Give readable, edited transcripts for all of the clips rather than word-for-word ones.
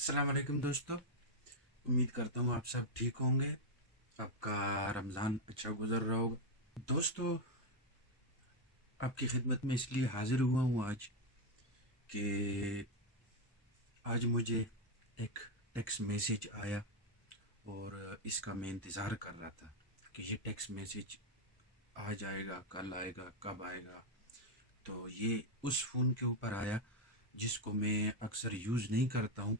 अस्सलाम वालेकुम दोस्तों। उम्मीद करता हूँ आप सब ठीक होंगे। आपका रमज़ान अच्छा गुजर रहा होगा। दोस्तों, आपकी खिदमत में इसलिए हाजिर हुआ हूँ आज कि आज मुझे एक टेक्स्ट मैसेज आया और इसका मैं इंतज़ार कर रहा था कि ये टेक्स्ट मैसेज आज आएगा, कल आएगा, कब आएगा। तो ये उस फ़ोन के ऊपर आया जिसको मैं अक्सर यूज़ नहीं करता हूँ,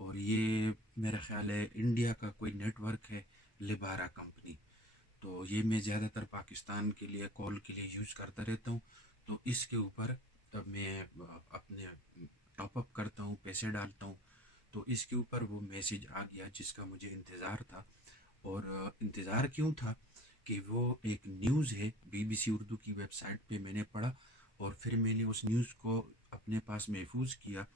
और ये मेरा ख़्याल है इंडिया का कोई नेटवर्क है, लिबारा कंपनी। तो ये मैं ज़्यादातर पाकिस्तान के लिए कॉल के लिए यूज़ करता रहता हूँ। तो इसके ऊपर मैं अपने टॉप अप करता हूँ, पैसे डालता हूँ। तो इसके ऊपर वो मैसेज आ गया जिसका मुझे इंतज़ार था। और इंतज़ार क्यों था कि वो एक न्यूज़ है, बीबीसी उर्दू की वेबसाइट पे मैंने पढ़ा, और फिर मैंने उस न्यूज़ को अपने पास महफूज किया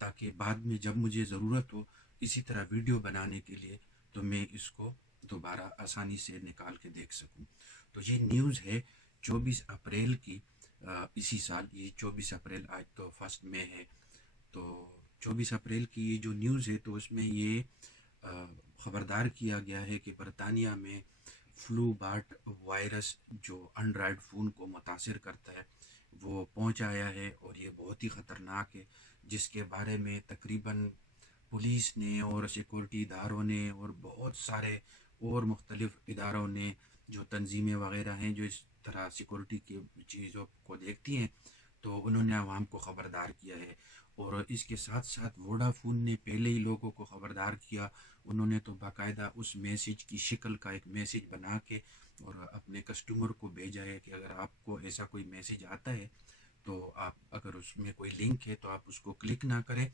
ताकि बाद में जब मुझे ज़रूरत हो इसी तरह वीडियो बनाने के लिए, तो मैं इसको दोबारा आसानी से निकाल के देख सकूं। तो ये न्यूज़ है 24 अप्रैल की। इसी साल ये 24 अप्रैल, आज तो 1 मई है। तो 24 अप्रैल की ये जो न्यूज़ है, तो उसमें ये ख़बरदार किया गया है कि बरतानिया में फ्लू बाट वायरस जो एंड्रॉयड फ़ोन को मुतासिर करता है वो पहुंच आया है, और ये बहुत ही ख़तरनाक है, जिसके बारे में तकरीबन पुलिस ने और सिक्योरिटी इदारों ने और बहुत सारे और मुख्तलिफ़ इदारों ने, जो तंजीमें वगैरह हैं जो इस तरह सिक्योरिटी की चीज़ों को देखती हैं, तो उन्होंने आवाम को ख़बरदार किया है। और इसके साथ साथ वोडाफोन ने पहले ही लोगों को ख़बरदार किया। उन्होंने तो बाकायदा उस मैसेज की शक्ल का एक मैसेज बना के और अपने कस्टमर को भेजा है कि अगर आपको ऐसा कोई मैसेज आता है तो आप, अगर उसमें कोई लिंक है तो आप उसको क्लिक ना करें।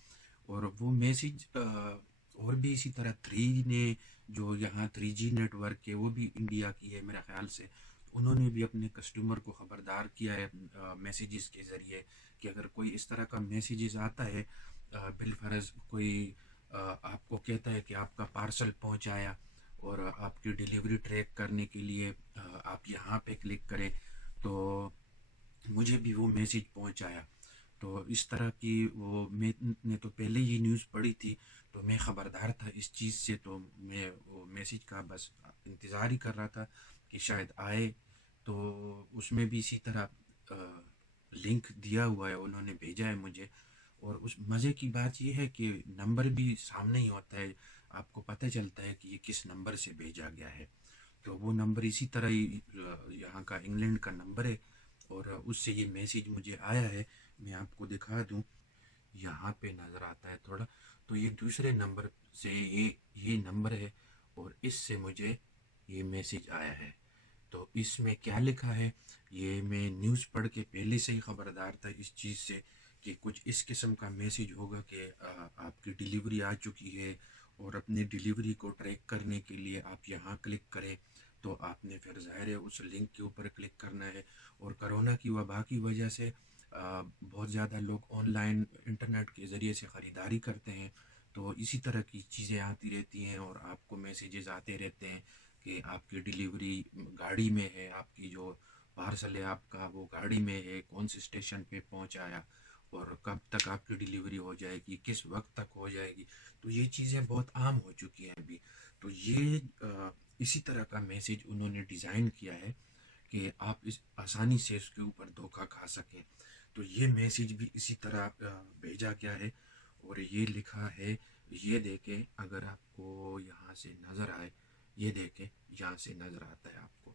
और वो मैसेज और भी इसी तरह थ्री ने, जो यहाँ 3G नेटवर्क है वो भी इंडिया की है मेरे ख्याल से, उन्होंने भी अपने कस्टमर को ख़बरदार किया है मैसेजेस के ज़रिए कि अगर कोई इस तरह का मैसेजेस आता है, बिलफर्ज कोई आपको कहता है कि आपका पार्सल पहुंच आया और आपकी डिलीवरी ट्रैक करने के लिए आप यहाँ पे क्लिक करें, तो मुझे भी वो मैसेज पहुंचाया। तो इस तरह की वो मैंने तो पहले ही न्यूज़ पढ़ी थी, तो मैं ख़बरदार था इस चीज़ से। तो मैं वो मैसेज का बस इंतज़ार ही कर रहा था कि शायद आए। तो उसमें भी इसी तरह लिंक दिया हुआ है, उन्होंने भेजा है मुझे। और उस मज़े की बात यह है कि नंबर भी सामने ही होता है, आपको पता चलता है कि ये किस नंबर से भेजा गया है। तो वो नंबर इसी तरह ही यहाँ का इंग्लैंड का नंबर है, और उससे ये मैसेज मुझे आया है। मैं आपको दिखा दूँ, यहाँ पे नज़र आता है थोड़ा। तो ये दूसरे नंबर से ये नंबर है, और इससे मुझे ये मैसेज आया है। तो इसमें क्या लिखा है, ये मैं न्यूज़ पढ़ के पहले से ही ख़बरदार था इस चीज़ से कि कुछ इस किस्म का मैसेज होगा कि आपकी डिलीवरी आ चुकी है, और अपनी डिलीवरी को ट्रैक करने के लिए आप यहाँ क्लिक करें। तो आपने फिर ज़ाहिर है उस लिंक के ऊपर क्लिक करना है। और कोरोना की वबा की वजह से बहुत ज़्यादा लोग ऑनलाइन इंटरनेट के ज़रिए से ख़रीदारी करते हैं। तो इसी तरह की चीज़ें आती रहती हैं और आपको मैसेजेस आते रहते हैं कि आपकी डिलीवरी गाड़ी में है, आपकी जो पार्सल है आपका वो गाड़ी में है, कौन से स्टेशन पे पहुंचाया, और कब तक आपकी डिलीवरी हो जाएगी, किस वक्त तक हो जाएगी। तो ये चीज़ें बहुत आम हो चुकी हैं अभी। तो ये इसी तरह का मैसेज उन्होंने डिज़ाइन किया है कि आप इस आसानी से इसके ऊपर धोखा खा सकें। तो ये मैसेज भी इसी तरह भेजा गया है, और ये लिखा है, ये देखें अगर आपको यहाँ से नज़र आए, ये देखें यहाँ से नज़र आता है आपको।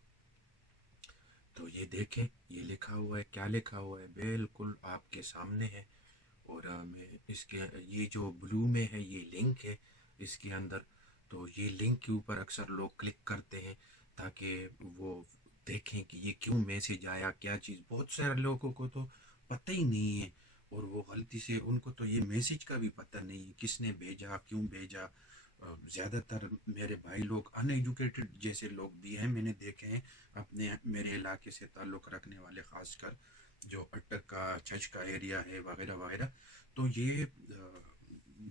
तो ये देखें, ये लिखा हुआ है, क्या लिखा हुआ है बिल्कुल आपके सामने है। और मैं इसके, ये जो ब्लू में है ये लिंक है इसके अंदर। तो ये लिंक के ऊपर अक्सर लोग क्लिक करते हैं ताकि वो देखें कि ये क्यों मैसेज आया, क्या चीज़। बहुत सारे लोगों को तो पता ही नहीं है, और वो गलती से उनको तो ये मैसेज का भी पता नहीं है किसने भेजा, क्यों भेजा। ज़्यादातर मेरे भाई लोग अनएजुकेटेड जैसे लोग भी हैं, मैंने देखे हैं अपने मेरे इलाके से ताल्लुक़ रखने वाले, ख़ासकर जो अटक का, छछ का एरिया है वगैरह वगैरह। तो ये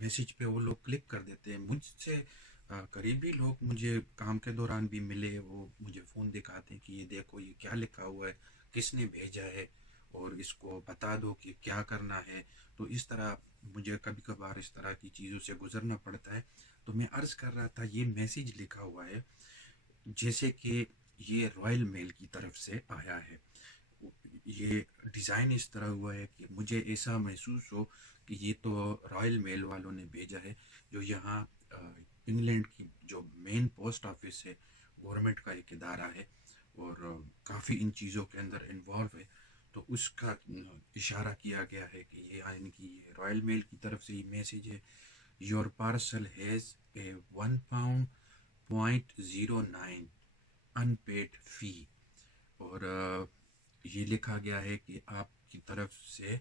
मैसेज पे वो लोग क्लिक कर देते हैं। मुझसे करीबी लोग मुझे काम के दौरान भी मिले, वो मुझे फ़ोन दिखाते हैं कि ये देखो ये क्या लिखा हुआ है, किसने भेजा है। اور اس کو بتا دو کہ کیا کرنا ہے. تو اس طرح مجھے کبھی کبھار اس طرح کی چیزوں سے گزرنا پڑتا ہے. تو میں عرض کر رہا تھا یہ میسیج لکھا ہوا ہے جیسے کہ یہ رائل میل کی طرف سے آیا ہے. یہ ڈیزائن اس طرح ہوا ہے کہ مجھے ایسا محسوس ہو کہ یہ تو رائل میل والوں نے بھیجا ہے، جو یہاں انگلینڈ کی جو مین پوسٹ آفس ہے، گورنمنٹ کا ایک ادارہ ہے اور کافی ان چیزوں کے اندر انوالو ہے. تو اس کا اشارہ کیا گیا ہے کہ یہ یعنی کہ یہ رائل میل کی طرف سے یہ میسیج ہے. Your parcel has a 1.09 unpaid fee. اور یہ لکھا گیا ہے کہ آپ کی طرف سے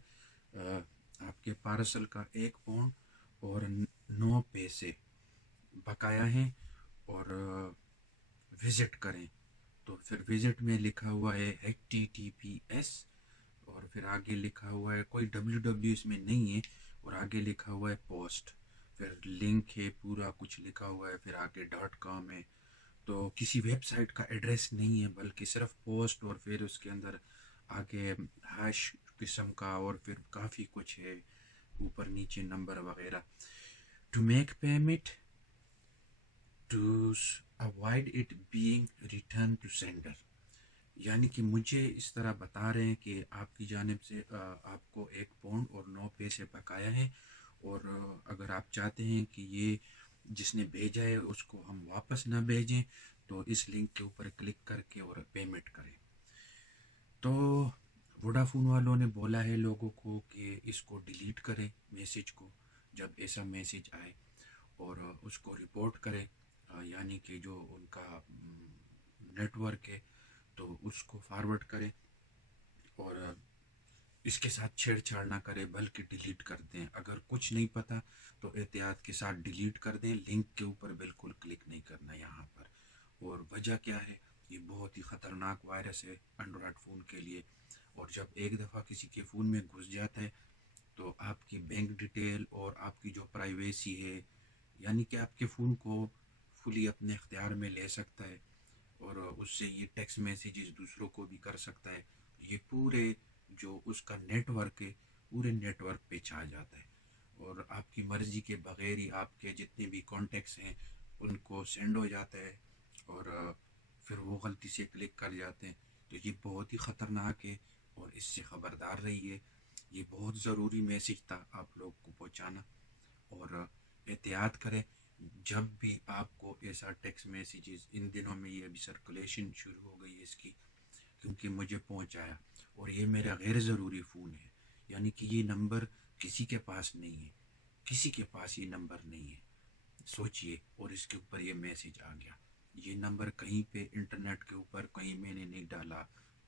آپ کے پارسل کا 1 پاؤنڈ اور 9 پیسے بقایا ہیں اور وزٹ کریں. تو پھر وزٹ میں لکھا ہوا ہے HTTPS اور پھر آگے لکھا ہوا ہے کوئی www اس میں نہیں ہے اور آگے لکھا ہوا ہے پوسٹ، پھر لنک ہے، پورا کچھ لکھا ہوا ہے، پھر آگے .com ہے. تو کسی ویب سائٹ کا ایڈریس نہیں ہے بلکہ صرف پوسٹ اور پھر اس کے اندر آگے ہیش قسم کا اور پھر کافی کچھ ہے، اوپر نیچے نمبر وغیرہ. To make payment to avoid it being return to sender. یعنی کہ مجھے اس طرح بتا رہے ہیں کہ آپ کی جانب سے آپ کو 1 پاؤنڈ اور 9 پیسے بقایا ہے اور اگر آپ چاہتے ہیں کہ یہ جس نے بھیجا ہے اس کو ہم واپس نہ بھیجیں تو اس لنک کے اوپر کلک کر کے اور پیمنٹ کریں. تو ووڈافون والوں نے بولا ہے لوگوں کو کہ اس کو ڈیلیٹ کریں میسیج کو جب ایسا میسیج آئے اور اس کو رپورٹ کریں، یعنی کہ جو ان کا نیٹ ورک ہے تو اس کو فارورڈ کریں اور اس کے ساتھ چھیڑ چھاڑ نہ کرے بلکہ ڈیلیٹ کر دیں. اگر کچھ نہیں پتہ تو احتیاط کے ساتھ ڈیلیٹ کر دیں، لنک کے اوپر بالکل کلک نہیں کرنا یہاں پر. اور وجہ کیا ہے؟ یہ بہت ہی خطرناک وائرس ہے اینڈرائڈ فون کے لیے، اور جب ایک دفعہ کسی کے فون میں گھس جاتا ہے تو آپ کی بینک ڈیٹیل اور آپ کی جو پرائیویسی ہے، یعنی کہ آپ کے فون کو فلی اپنے اختیار میں لے سکتا ہے اور اس سے یہ ٹیکسٹ میسیجز دوسروں کو بھی کر سکتا ہے. یہ پورے جو اس کا نیٹ ورک ہے پورے نیٹ ورک پہ چھا جاتا ہے اور آپ کی مرضی کے بغیر ہی آپ کے جتنے بھی کانٹیکٹس ہیں ان کو سینڈ ہو جاتا ہے اور پھر وہ غلطی سے کلک کر جاتے ہیں. تو یہ بہت ہی خطرناک ہے اور اس سے خبردار رہیے. یہ بہت ضروری میسیج تھا آپ لوگ کو پہنچانا اور احتیاط کریں جب بھی آپ کو ایسا ٹیکسٹ میسیجز. ان دنوں میں یہ ابھی سرکولیشن شروع ہو گئی ہے اس کی کیونکہ مجھے پہنچایا اور یہ میرا غیر ضروری فون ہے، یعنی کہ یہ نمبر کسی کے پاس نہیں ہے، کسی کے پاس یہ نمبر نہیں ہے. سوچئے اور اس کے اوپر یہ میسیج آ گیا. یہ نمبر کہیں پہ انٹرنیٹ کے اوپر کہیں میں نے نہیں ڈالا،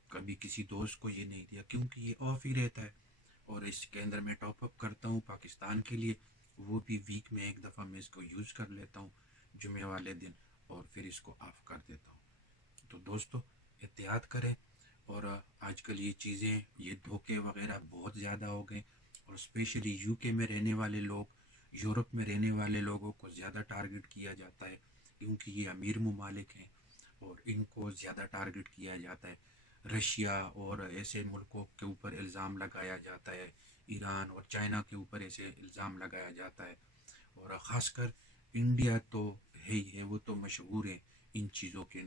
کبھی کسی دوست کو یہ نہیں دیا کیونکہ یہ آف ہی رہتا ہے اور اس کے اندر میں ٹاپ اپ کرتا ہوں پاکستان کے لیے، وہ بھی ویک میں ایک دفعہ میں اس کو یوز کر لیتا ہوں جمعے والے دن اور پھر اس کو آف کر دیتا ہوں. تو دوستو احتیاط کریں. اور آج کل یہ چیزیں یہ دھوکے وغیرہ بہت زیادہ ہو گئے اور اسپیشلی UK میں رہنے والے لوگ، یورپ میں رہنے والے لوگوں کو زیادہ ٹارگٹ کیا جاتا ہے کیونکہ یہ امیر ممالک ہیں اور ان کو زیادہ ٹارگٹ کیا جاتا ہے. رشیا اور ایسے ملکوں کے اوپر الزام لگایا جاتا ہے، ایران اور چائنا کے اوپر ایسے الزام لگایا جاتا ہے اور خاص کر انڈیا تو ہے ہی ہے، وہ تو مشہور ہے ان چیزوں کے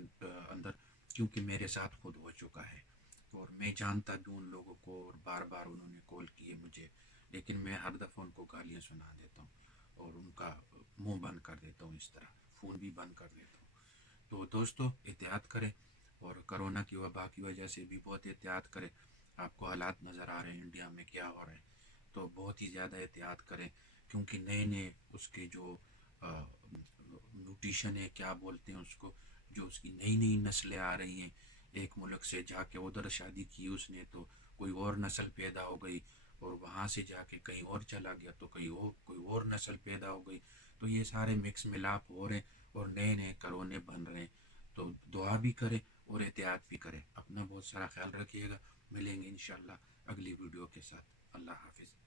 اندر کیونکہ میرے ساتھ خود ہو چکا ہے اور میں جانتا بھی ان لوگوں کو اور بار بار انہوں نے کال کیے مجھے، لیکن میں ہر دفعہ ان کو گالیاں سنا دیتا ہوں اور ان کا منہ بند کر دیتا ہوں، اس طرح فون بھی بند کر دیتا ہوں. تو دوستو احتیاط کریں اور کرونا کی وبا کی وجہ سے بھی بہت احتیاط کریں. آپ کو حالات نظر آ رہے ہیں انڈیا میں کیا ہو رہا ہے، تو بہت ہی زیادہ احتیاط کریں کیونکہ نئے نئے اس کے جو میوٹیشن ہے کیا بولتے ہیں اس کو، جو اس کی نئی نئی نسلیں آ رہی ہیں. ایک ملک سے جا کے ادھر شادی کی اس نے تو کوئی اور نسل پیدا ہو گئی اور وہاں سے جا کے کہیں اور چلا گیا تو کوئی اور نسل پیدا ہو گئی. تو یہ سارے مکس ملاپ ہو رہے ہیں اور نئے نئے کرونے بن رہے ہیں. تو دعا بھی کریں اور احتیاط بھی کریں. اپنا بہت سارا خیال رکھیے گا. ملیں گے انشاءاللہ اگلی ویڈیو کے ساتھ. اللہ حافظ.